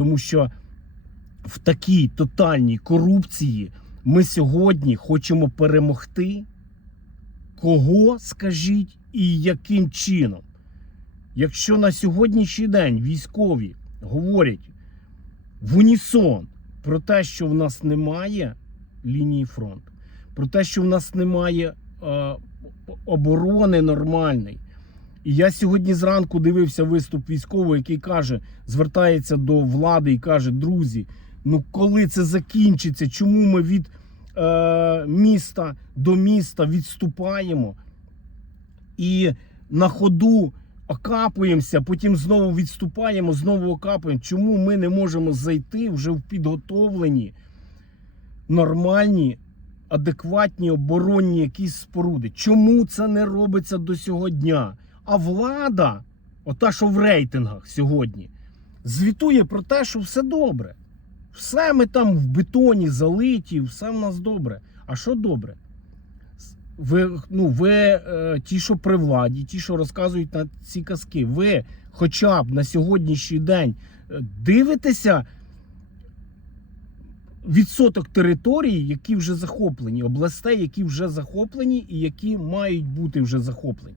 Тому що в такій тотальній корупції ми сьогодні хочемо перемогти. Кого скажіть і яким чином? Якщо на сьогоднішній день військові говорять в унісон про те, що в нас немає лінії фронту, про те, що в нас немає е, оборони нормальної. І я сьогодні зранку дивився виступ військового, який каже, звертається до влади і каже: друзі, ну коли це закінчиться, чому ми від е, міста до міста відступаємо і на ходу окапуємося, потім знову відступаємо, знову окапуємо. Чому ми не можемо зайти вже в підготовлені нормальні, адекватні оборонні якісь споруди? Чому це не робиться до сього дня? А влада, ота, що в рейтингах сьогодні, звітує про те, що все добре. Все ми там в бетоні залиті, все в нас добре. А що добре? Ви, ну, ви е, ті, що при владі, ті, що розказують на ці казки, ви хоча б на сьогоднішній день е, дивитеся відсоток територій, які вже захоплені, областей, які вже захоплені і які мають бути вже захоплені.